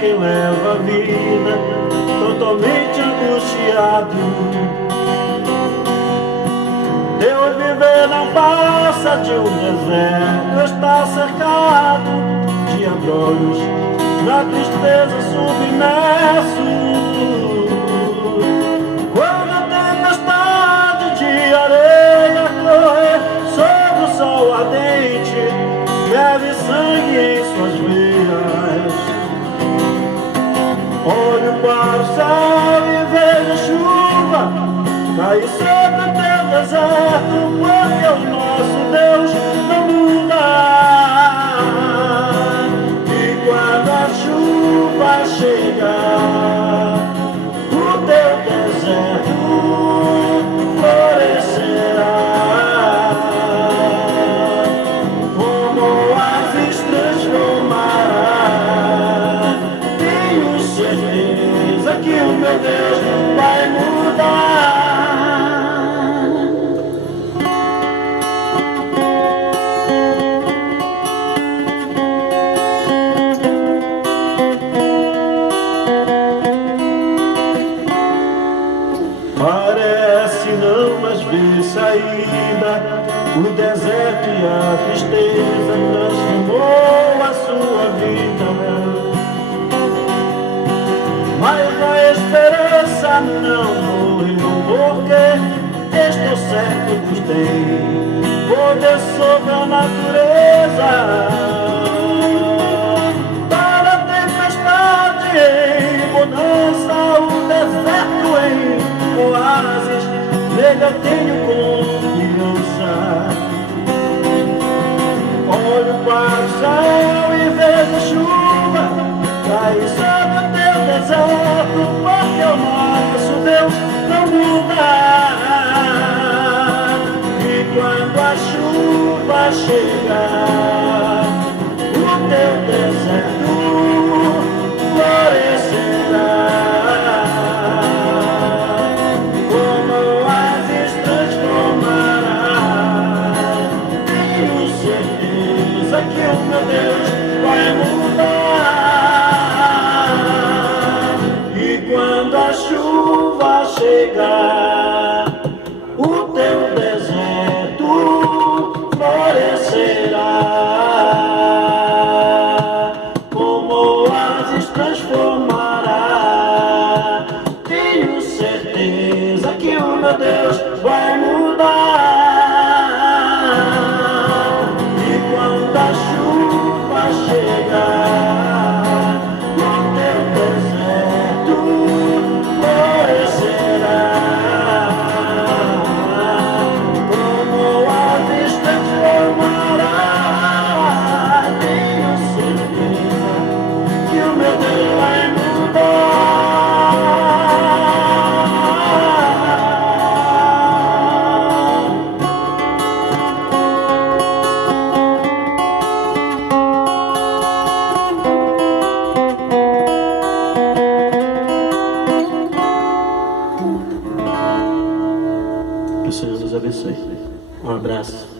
quem leva a vida totalmente angustiado. Teu viver não passa de um deserto, está cercado de abrolhos, na tristeza submerso. Quando a tempestade de areia correr sobre o sol ardente, bebe sangue em suas veias. Olho para o céu e vejo chuva cair sobre o teu deserto, porque o nosso Deus não muda. E quando a chuva chegar, o teu deserto florescerá. Como oásis transformará. Tenho certeza que o meu Deus vai mudar. Parece não mais ver saída, o deserto e a tristeza transformou a sua vida. Mas a esperança não morreu, porque estou certo que tem poder sobre a natureza. Para a tempestade em bonança, o deserto em oásis, nele eu tenho confiança. Olho para o céu e vejo chuva cair sobre o teu deserto, porque o nosso Deus não muda. E quando a chuva chegar, o teu deserto florescerá. Que o meu Deus vai mudar. E quando a chuva chegar, o teu deserto florescerá. Como oásis transformará. Tenho certeza que o meu Deus vai mudar. Chegar, o teu deserto florescerá. Como oásis transformará. Tenho certeza que o meu Deus vai mudar. Que o Senhor nos abençoe. Um abraço.